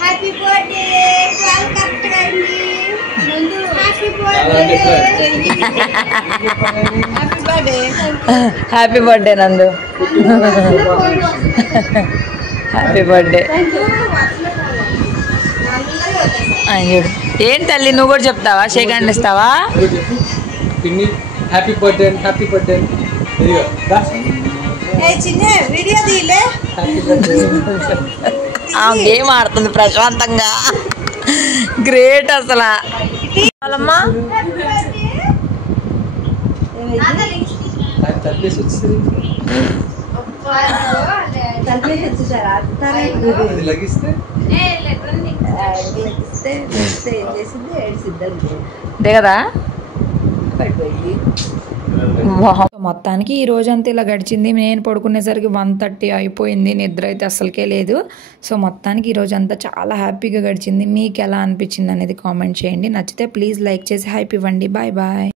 హ్యాపీ బర్త్డే హ్యాపీ బర్త్డే నందు. Happy birthday. చూడు ఏం తల్లి, నువ్వు కూడా చెప్తావా? షేక్ హ్యాండ్ ఇస్తావా? పిన్ని హ్యాపీ బర్త్డే, హ్యాపీ బర్త్డే. చిన్న వీడియో తీయలే. గేమ్ ఆడుతుంది ప్రశాంతంగా. గ్రేట్ అసలు. వాళ్ళమ్మా తప్పేసి వచ్చింది. లగిస్తే అంతే కదా. మొత్తానికి ఈ రోజంతా ఇలా గడిచింది. నేను పడుకునేసరికి 1:30 అయిపోయింది. నిద్ర అయితే అస్సలకే లేదు. సో మొత్తానికి ఈ రోజంతా చాలా హ్యాపీగా గడిచింది. మీకు ఎలా అనిపించింది అనేది కామెంట్ చేయండి. నచ్చితే ప్లీజ్ లైక్ చేసి హైప్ ఇవ్వండి. Bye bye.